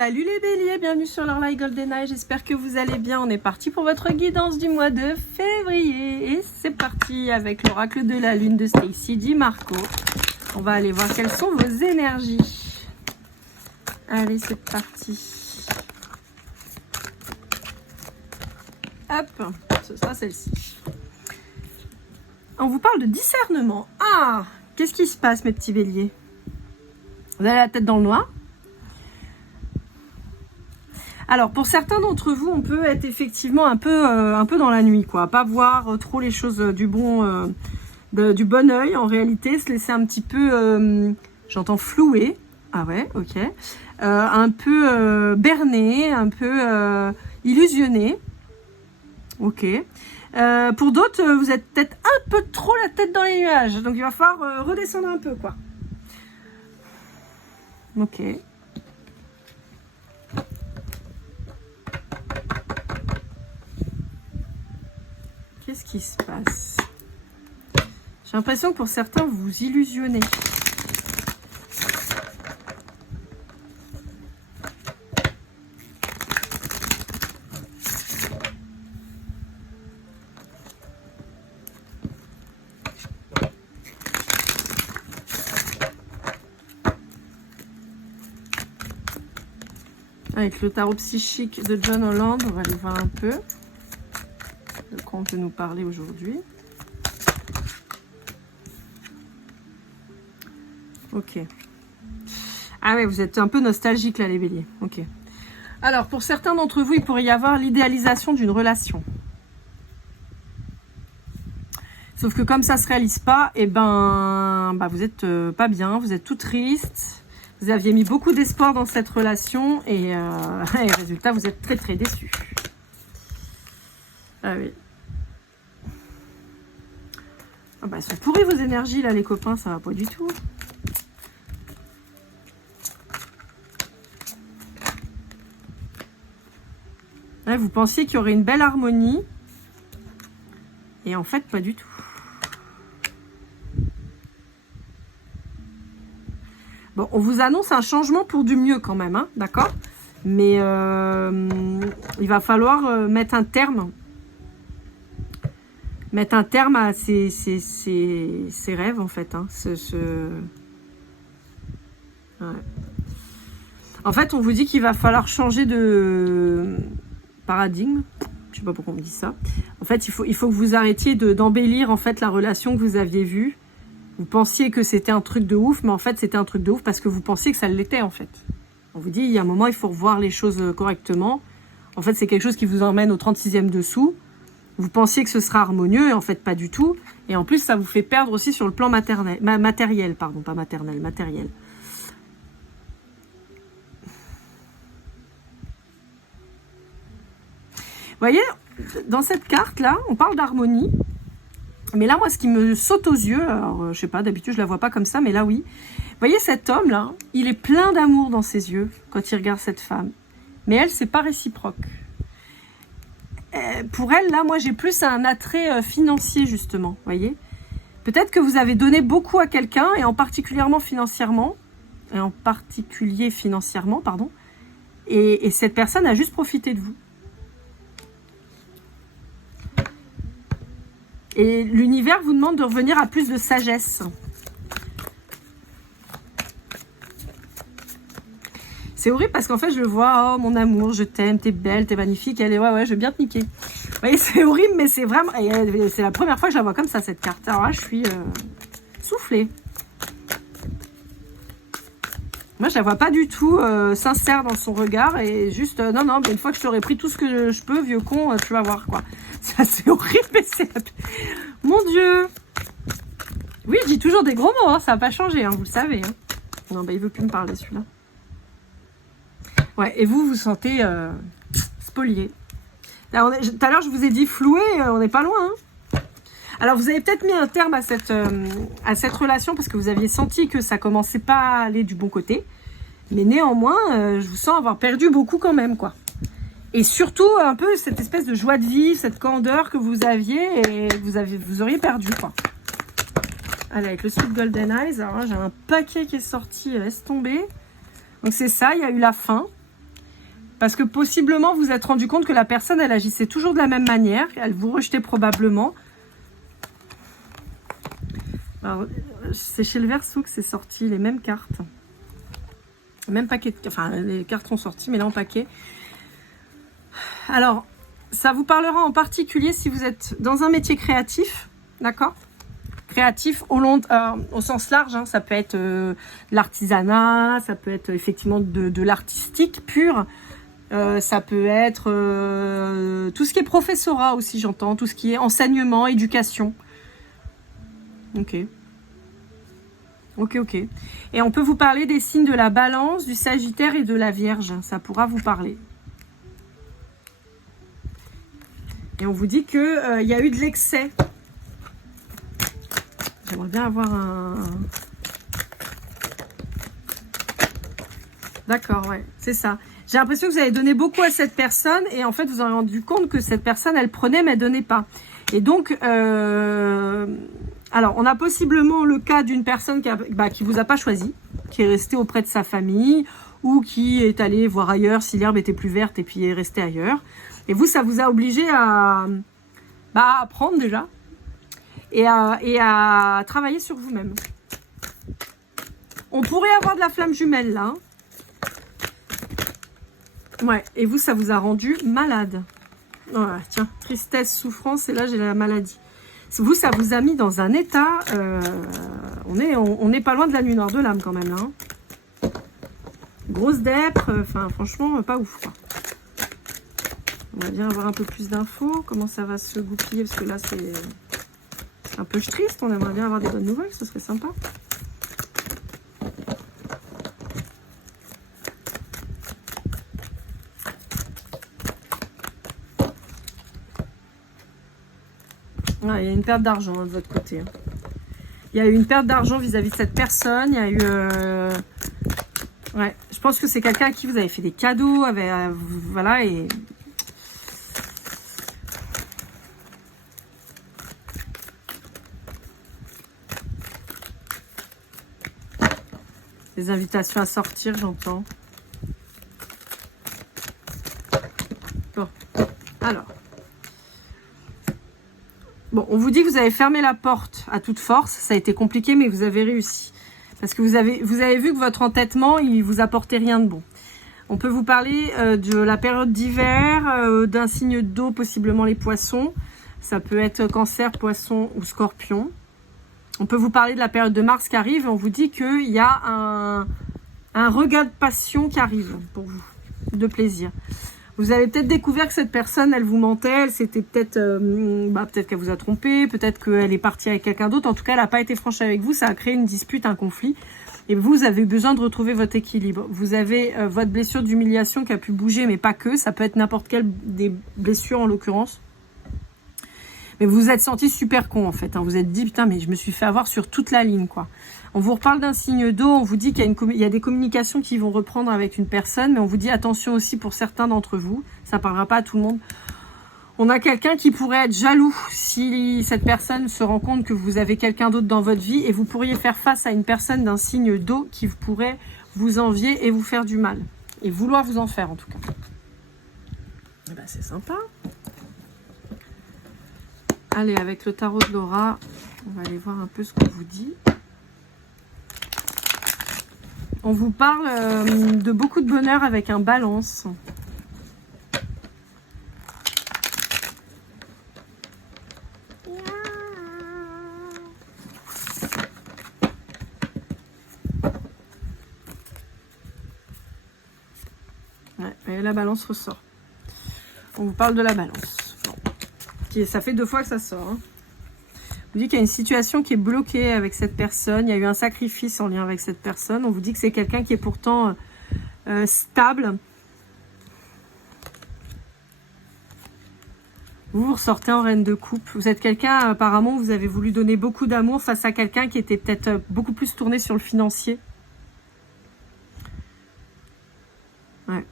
Salut les béliers, bienvenue sur l'Orlaï Golden Eye, j'espère que vous allez bien. On est parti pour votre guidance du mois de février. Et c'est parti avec l'oracle de la lune de Stacy Di Marco. On va aller voir quelles sont vos énergies. Allez, c'est parti. Hop, ce sera celle-ci. On vous parle de discernement. Ah, qu'est-ce qui se passe mes petits béliers? Vous avez la tête dans le noir? Alors, pour certains d'entre vous, on peut être effectivement un peu dans la nuit, quoi. Pas voir trop les choses du bon œil, en réalité. Se laisser un petit peu, j'entends flouer. Ah ouais, ok. Un peu berné, un peu illusionné. Ok. Pour d'autres, vous êtes peut-être un peu trop la tête dans les nuages. Donc, il va falloir redescendre un peu, quoi. Ok. Qu'est-ce qui se passe? J'ai l'impression que pour certains, vous vous illusionnez. Avec le tarot psychique de John Holland, on va aller voir un peu de quoi on peut nous parler aujourd'hui. Ok. Ah ouais, vous êtes un peu nostalgique là les béliers. Ok. Alors pour certains d'entre vous, il pourrait y avoir l'idéalisation d'une relation. Sauf que comme ça se réalise pas, et vous êtes pas bien, vous êtes tout triste. Vous aviez mis beaucoup d'espoir dans cette relation et résultat, vous êtes très très déçus. Ah oui. Ah bah, elles sont pourries vos énergies là les copains, ça va pas du tout. Ouais, vous pensiez qu'il y aurait une belle harmonie et en fait pas du tout. Bon, on vous annonce un changement pour du mieux quand même, hein, d'accord? Mais il va falloir mettre un terme à ces rêves, en fait. Hein, ouais. En fait, on vous dit qu'il va falloir changer de paradigme. Je sais pas pourquoi on me dit ça. En fait, il faut que vous arrêtiez d'embellir en fait la relation que vous aviez vue. Vous pensiez que c'était un truc de ouf, mais en fait, c'était un truc de ouf parce que vous pensiez que ça l'était, en fait. On vous dit, il y a un moment, il faut revoir les choses correctement. En fait, c'est quelque chose qui vous emmène au 36e dessous. Vous pensiez que ce sera harmonieux, et en fait, pas du tout. Et en plus, ça vous fait perdre aussi sur le plan matériel. Pardon, pas maternel, matériel. Vous voyez, dans cette carte-là, on parle d'harmonie. Mais là, moi, ce qui me saute aux yeux, alors, je sais pas, d'habitude, je la vois pas comme ça, mais là, oui. Vous voyez, cet homme-là, il est plein d'amour dans ses yeux quand il regarde cette femme. Mais elle, c'est pas réciproque. Pour elle, là, moi, j'ai plus un attrait financier, justement, vous voyez. Peut-être que vous avez donné beaucoup à quelqu'un, et en particulier financièrement, pardon, et cette personne a juste profité de vous. Et l'univers vous demande de revenir à plus de sagesse. C'est horrible parce qu'en fait, je le vois, oh mon amour, je t'aime, t'es belle, t'es magnifique. Elle est, ouais, je veux bien te niquer. Vous voyez, c'est horrible, mais c'est vraiment... C'est la première fois que je la vois comme ça, cette carte. Alors là, je suis soufflée. Moi, je la vois pas du tout sincère dans son regard. Et juste, non, mais une fois que je t'aurai pris tout ce que je peux, vieux con, tu vas voir, quoi. Ça, c'est horrible, mais c'est... Mon Dieu! Oui, je dis toujours des gros mots, hein, ça n'a pas changé, hein, vous le savez. Hein. Non, il veut plus me parler, celui-là. Ouais, et vous, vous sentez spolié. Là, tout à l'heure, je vous ai dit floué, on n'est pas loin. Hein. Alors, vous avez peut-être mis un terme à cette relation parce que vous aviez senti que ça commençait pas à aller du bon côté. Mais néanmoins, je vous sens avoir perdu beaucoup quand même, quoi. Et surtout, un peu cette espèce de joie de vivre, cette candeur que vous aviez et vous auriez perdu, quoi. Allez, avec le Sweet Golden Eyes, alors là, j'ai un paquet qui est sorti, laisse tomber. Donc c'est ça, il y a eu la fin. Parce que possiblement, vous vous êtes rendu compte que la personne, elle agissait toujours de la même manière. Elle vous rejetait probablement. Alors, c'est chez le Verseau que c'est sorti, les mêmes cartes. Le même paquet. Enfin, les cartes sont sorties, mais là en paquet. Alors, ça vous parlera en particulier si vous êtes dans un métier créatif. D'accord ? Créatif au sens large, hein, ça peut être l'artisanat, ça peut être effectivement de l'artistique pur, ça peut être tout ce qui est professorat aussi, j'entends, tout ce qui est enseignement, éducation. Ok. Et on peut vous parler des signes de la Balance, du Sagittaire et de la Vierge, ça pourra vous parler. Et on vous dit que y a eu de l'excès. J'aimerais bien avoir un... D'accord, ouais, c'est ça. J'ai l'impression que vous avez donné beaucoup à cette personne et en fait, vous vous avez rendu compte que cette personne, elle prenait mais elle donnait pas. Et donc, alors, on a possiblement le cas d'une personne qui vous a pas choisi, qui est restée auprès de sa famille ou qui est allée voir ailleurs si l'herbe était plus verte et puis est restée ailleurs. Et vous, ça vous a obligé à apprendre déjà. Et à travailler sur vous-même. On pourrait avoir de la flamme jumelle là. Ouais, et vous, ça vous a rendu malade. Voilà, tiens, tristesse, souffrance, et là j'ai la maladie. Vous, ça vous a mis dans un état... on est pas loin de la nuit noire de l'âme quand même. Hein. Grosse dèpre, enfin franchement, pas ouf quoi. On va bien avoir un peu plus d'infos. Comment ça va se goupiller, parce que là c'est... un peu triste, on aimerait bien avoir des bonnes nouvelles, ce serait sympa. Ouais, il y a une perte d'argent de votre côté. Il y a eu une perte d'argent vis-à-vis de cette personne. Il y a eu... Ouais, je pense que c'est quelqu'un à qui vous avez fait des cadeaux. Voilà, et... Des invitations à sortir, j'entends. Bon, alors. Bon, on vous dit que vous avez fermé la porte à toute force. Ça a été compliqué, mais vous avez réussi. Parce que vous avez vu que votre entêtement, il vous apportait rien de bon. On peut vous parler de la période d'hiver, d'un signe d'eau, possiblement les poissons. Ça peut être Cancer, Poisson ou Scorpion. On peut vous parler de la période de Mars qui arrive. Et on vous dit qu'il y a un regain de passion qui arrive pour vous, de plaisir. Vous avez peut-être découvert que cette personne, elle vous mentait. C'était peut-être qu'elle vous a trompé. Peut-être qu'elle est partie avec quelqu'un d'autre. En tout cas, elle n'a pas été franche avec vous. Ça a créé une dispute, un conflit. Et vous avez besoin de retrouver votre équilibre. Vous avez votre blessure d'humiliation qui a pu bouger, mais pas que. Ça peut être n'importe quelle des blessures en l'occurrence. Mais vous vous êtes senti super con en fait. Hein. Vous vous êtes dit, putain, mais je me suis fait avoir sur toute la ligne, quoi. On vous reparle d'un signe d'eau. On vous dit qu'il y a des communications qui vont reprendre avec une personne. Mais on vous dit attention aussi pour certains d'entre vous. Ça ne parlera pas à tout le monde. On a quelqu'un qui pourrait être jaloux si cette personne se rend compte que vous avez quelqu'un d'autre dans votre vie. Et vous pourriez faire face à une personne d'un signe d'eau qui pourrait vous envier et vous faire du mal. Et vouloir vous en faire en tout cas. Et ben, c'est sympa. Allez, avec le tarot de Laura, on va aller voir un peu ce qu'on vous dit. On vous parle de beaucoup de bonheur avec un Balance. Ouais, et la Balance ressort. On vous parle de la Balance. Bon. Ça fait 2 fois que ça sort. Hein. On vous dit qu'il y a une situation qui est bloquée avec cette personne. Il y a eu un sacrifice en lien avec cette personne. On vous dit que c'est quelqu'un qui est pourtant stable. Vous ressortez en reine de coupe. Vous êtes quelqu'un, apparemment, vous avez voulu donner beaucoup d'amour face à quelqu'un qui était peut-être beaucoup plus tourné sur le financier. Ouais.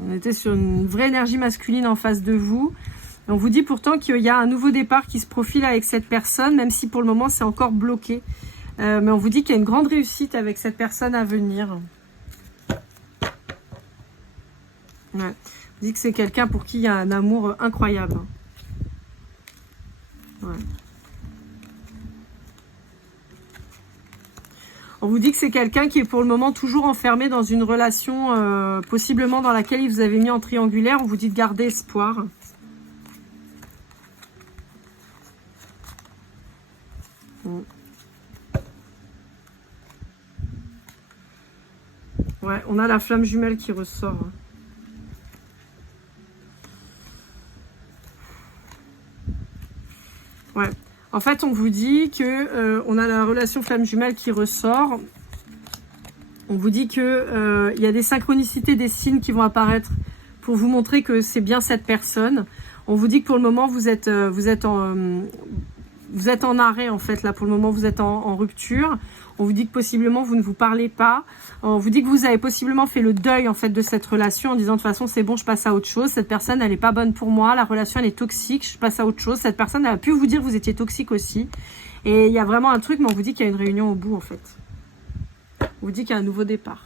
On était sur une vraie énergie masculine en face de vous. Et on vous dit pourtant qu'il y a un nouveau départ qui se profile avec cette personne, même si pour le moment c'est encore bloqué. Mais on vous dit qu'il y a une grande réussite avec cette personne à venir. Ouais. On dit que c'est quelqu'un pour qui il y a un amour incroyable. Ouais. On vous dit que c'est quelqu'un qui est pour le moment toujours enfermé dans une relation, possiblement dans laquelle il vous avait mis en triangulaire. On vous dit de garder espoir. Ouais, on a la flamme jumelle qui ressort. Ouais. En fait, on vous dit que on a la relation flamme jumelle qui ressort. On vous dit que il y a des synchronicités, des signes qui vont apparaître pour vous montrer que c'est bien cette personne. On vous dit que pour le moment, vous êtes en arrêt, en fait. Là, pour le moment, vous êtes en rupture. On vous dit que possiblement, vous ne vous parlez pas. On vous dit que vous avez possiblement fait le deuil, en fait, de cette relation en disant, de toute façon, c'est bon, je passe à autre chose. Cette personne, elle n'est pas bonne pour moi. La relation, elle est toxique. Je passe à autre chose. Cette personne, elle a pu vous dire que vous étiez toxique aussi. Et il y a vraiment un truc, mais on vous dit qu'il y a une réunion au bout, en fait. On vous dit qu'il y a un nouveau départ.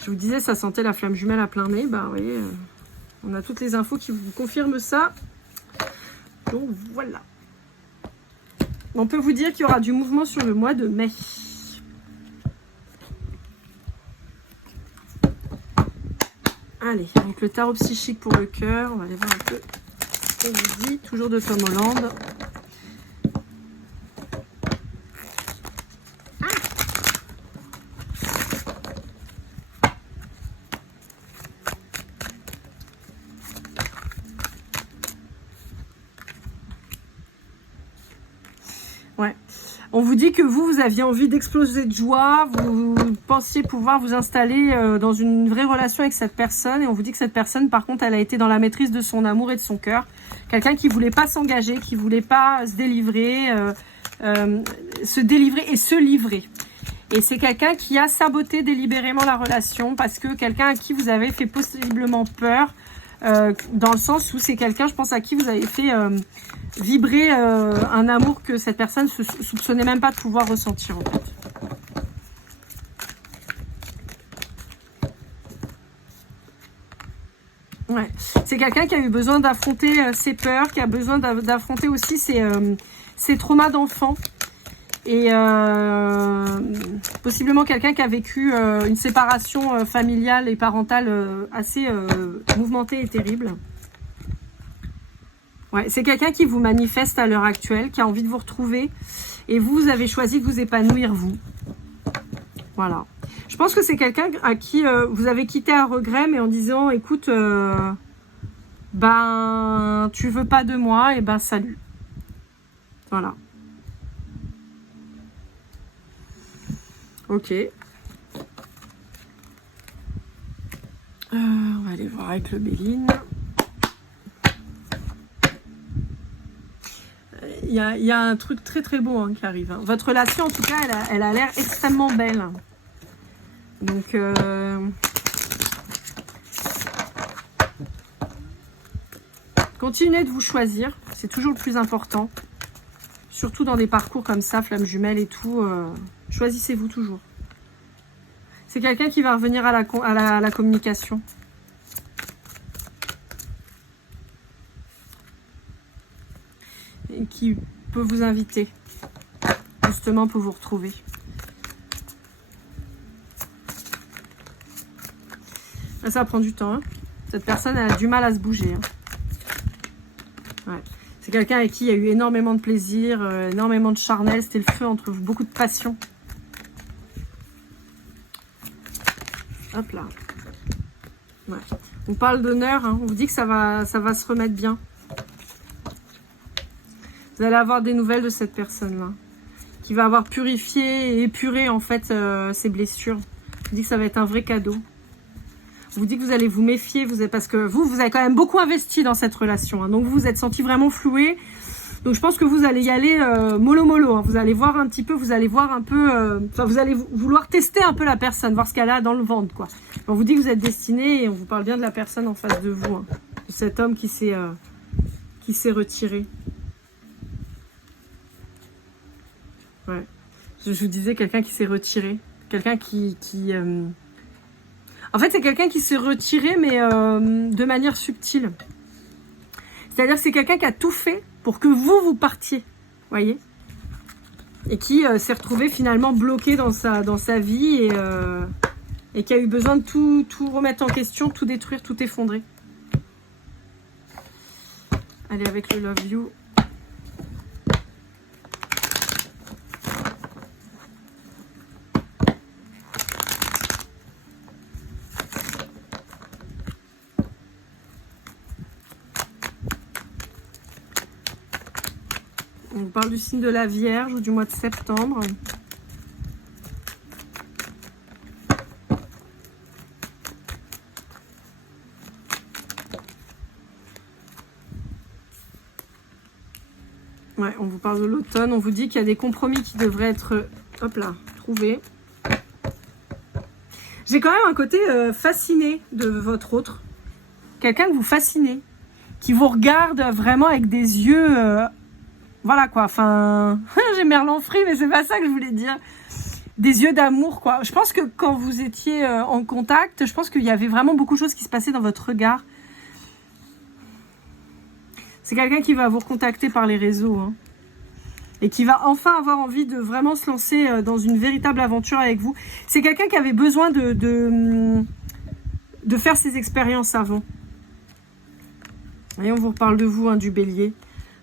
Je vous disais, ça sentait la flamme jumelle à plein nez. Bah, vous voyez, on a toutes les infos qui vous confirment ça. Donc, voilà. On peut vous dire qu'il y aura du mouvement sur le mois de mai. Allez, avec le tarot psychique pour le cœur, on va aller voir un peu ce qu'on vous dit. Toujours de Tom Holland. Ouais. On vous dit que vous aviez envie d'exploser de joie, vous pensiez pouvoir vous installer dans une vraie relation avec cette personne, et on vous dit que cette personne, par contre, elle a été dans la maîtrise de son amour et de son cœur. Quelqu'un qui voulait pas s'engager, qui voulait pas se délivrer et se livrer. Et c'est quelqu'un qui a saboté délibérément la relation, parce que quelqu'un à qui vous avez fait possiblement peur, dans le sens où c'est quelqu'un, je pense, à qui vous avez fait vibrer un amour que cette personne ne soupçonnait même pas de pouvoir ressentir, en fait. Ouais. C'est quelqu'un qui a eu besoin d'affronter ses peurs, qui a besoin d'affronter aussi ses traumas d'enfant. Et possiblement quelqu'un qui a vécu une séparation familiale et parentale assez mouvementée et terrible. Ouais, c'est quelqu'un qui vous manifeste à l'heure actuelle, qui a envie de vous retrouver. Et vous avez choisi de vous épanouir, vous. Voilà. Je pense que c'est quelqu'un à qui vous avez quitté à regret, mais en disant, écoute, ben, tu veux pas de moi, et ben, salut. Voilà. Ok. On va aller voir avec le Béline. Il y a un truc très très beau qui arrive. Votre relation, en tout cas, elle a l'air extrêmement belle. Donc, continuez de vous choisir. C'est toujours le plus important. Surtout dans des parcours comme ça, flamme jumelle et tout. Choisissez-vous toujours. C'est quelqu'un qui va revenir à la communication. Et qui peut vous inviter, justement, pour vous retrouver. Ça prend du temps. Cette personne, elle a du mal à se bouger. Ouais. C'est quelqu'un avec qui il y a eu énormément de plaisir, énormément de charnel. C'était le feu entre vous, beaucoup de passion. Hop là. Ouais. On parle d'honneur. On vous dit que ça va se remettre bien. Vous allez avoir des nouvelles de cette personne-là, qui va avoir purifié et épuré en fait ses blessures. Je vous dis que ça va être un vrai cadeau. Je vous dis que vous allez vous méfier, parce que vous avez quand même beaucoup investi dans cette relation. Donc vous vous êtes senti vraiment floué. Donc je pense que vous allez y aller mollo. Vous allez voir un petit peu, vous allez voir un peu... vous allez vouloir tester un peu la personne, voir ce qu'elle a dans le ventre, quoi. On vous dit que vous êtes destiné et on vous parle bien de la personne en face de vous. De cet homme qui s'est retiré. Ouais. Je vous disais quelqu'un qui s'est retiré. Quelqu'un qui En fait, c'est quelqu'un qui s'est retiré, mais de manière subtile. C'est-à-dire que c'est quelqu'un qui a tout fait pour que vous partiez, voyez, et qui s'est retrouvé finalement bloqué dans sa vie et qui a eu besoin de tout remettre en question, tout détruire, tout effondrer. Allez, avec le Love You. On parle du signe de la Vierge ou du mois de septembre. Ouais, on vous parle de l'automne. On vous dit qu'il y a des compromis qui devraient être, hop là, trouvés. J'ai quand même un côté fasciné de votre autre. Quelqu'un que vous fascinez, qui vous regarde vraiment avec des yeux... voilà quoi, enfin, j'ai Merlan Free, mais c'est pas ça que je voulais dire. Des yeux d'amour, quoi. Je pense que quand vous étiez en contact, je pense qu'il y avait vraiment beaucoup de choses qui se passaient dans votre regard. C'est quelqu'un qui va vous recontacter par les réseaux, hein, et qui va enfin avoir envie de vraiment se lancer dans une véritable aventure avec vous. C'est quelqu'un qui avait besoin de faire ses expériences avant. Et on vous reparle de vous, hein, du Bélier.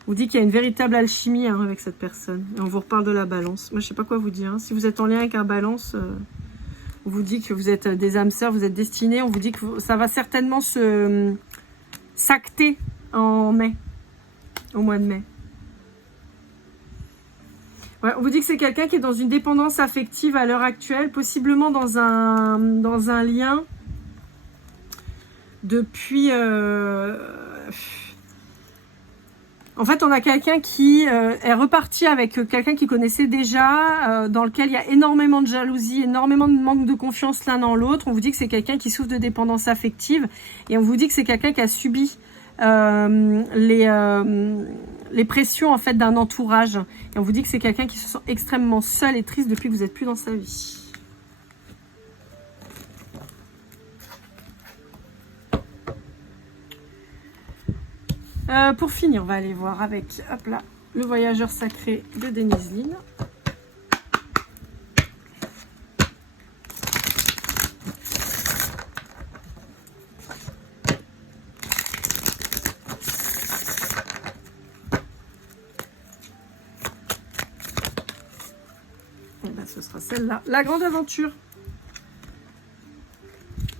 On vous dit qu'il y a une véritable alchimie, hein, avec cette personne. Et on vous reparle de la Balance. Moi, je sais pas quoi vous dire, hein. Si vous êtes en lien avec un Balance, on vous dit que vous êtes des âmes sœurs, vous êtes destinés. On vous dit que ça va certainement s'acter en mai. Au mois de mai. Ouais, on vous dit que c'est quelqu'un qui est dans une dépendance affective à l'heure actuelle, possiblement dans un lien depuis... En fait, on a quelqu'un qui est reparti avec quelqu'un qu'il connaissait déjà, dans lequel il y a énormément de jalousie, énormément de manque de confiance l'un dans l'autre. On vous dit que c'est quelqu'un qui souffre de dépendance affective et on vous dit que c'est quelqu'un qui a subi les pressions en fait d'un entourage. Et on vous dit que c'est quelqu'un qui se sent extrêmement seul et triste depuis que vous n'êtes plus dans sa vie. Pour finir, on va aller voir avec, hop là, le voyageur sacré de Denise Lynn. Et ben, ce sera celle-là, la grande aventure.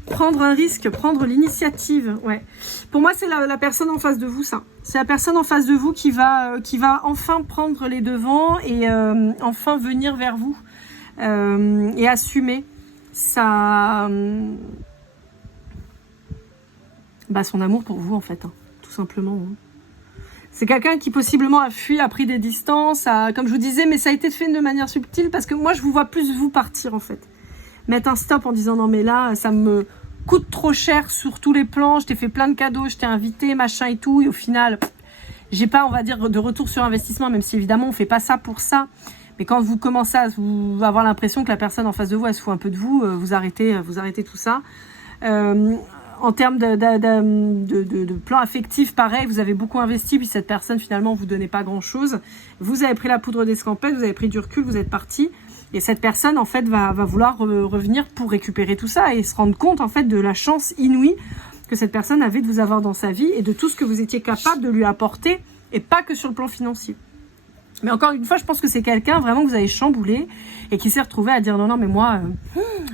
Prendre un risque, prendre l'initiative, ouais. Pour moi, c'est la personne en face de vous, ça. C'est la personne en face de vous qui va enfin prendre les devants et enfin venir vers vous et assumer son amour pour vous, en fait, hein, tout simplement. Hein. C'est quelqu'un qui possiblement a fui, a pris des distances, comme je vous disais, mais ça a été fait de manière subtile parce que moi, je vous vois plus vous partir, en fait. Mettre un stop en disant non, mais là, ça me coûte trop cher sur tous les plans, je t'ai fait plein de cadeaux, je t'ai invité, machin et tout, et au final, j'ai pas, on va dire, de retour sur investissement, même si évidemment on fait pas ça pour ça, mais quand vous commencez à avoir l'impression que la personne en face de vous, elle se fout un peu de vous, vous arrêtez tout ça. En termes de plan affectif, pareil, vous avez beaucoup investi, puis cette personne finalement vous donnait pas grand chose, vous avez pris la poudre d'escampette, vous avez pris du recul, vous êtes parti. Et cette personne, en fait, va vouloir revenir pour récupérer tout ça et se rendre compte, en fait, de la chance inouïe que cette personne avait de vous avoir dans sa vie et de tout ce que vous étiez capable de lui apporter et pas que sur le plan financier. Mais encore une fois, je pense que c'est quelqu'un vraiment que vous avez chamboulé et qui s'est retrouvé à dire non, mais moi,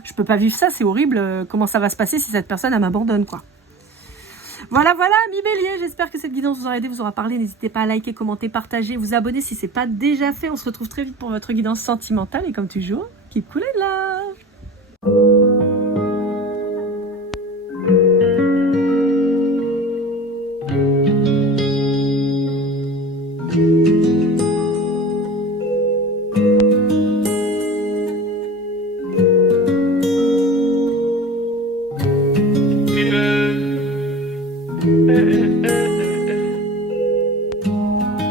je peux pas vivre ça, c'est horrible. Comment ça va se passer si cette personne, elle m'abandonne, quoi. Voilà, amis Bélier, j'espère que cette guidance vous aura aidé, vous aura parlé. N'hésitez pas à liker, commenter, partager, vous abonner si ce n'est pas déjà fait. On se retrouve très vite pour votre guidance sentimentale. Et comme toujours, keep cool and love.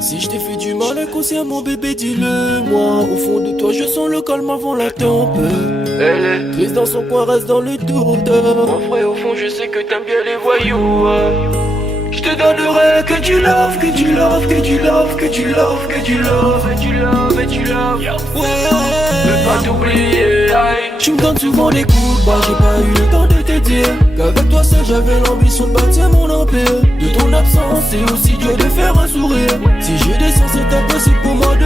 Si je t'ai fait du mal inconsciemment, bébé, dis-le moi. Au fond de toi, je sens le calme avant la tempête. Elle est triste dans son coin, reste dans le doute. En vrai, au fond, je sais que t'aimes bien les voyous. Je te donnerai que du love, que du love, que du love, que du love, que du love, et du love, et du love. Ouais, ne pas t'oublier. Tu me donnes souvent des coups de barre, j'ai pas eu le temps de te dire qu'avec toi seul j'avais l'ambition de bâtir mon empire. De ton absence, c'est aussi dur de faire un sourire. Si je descends, c'est impossible pour moi de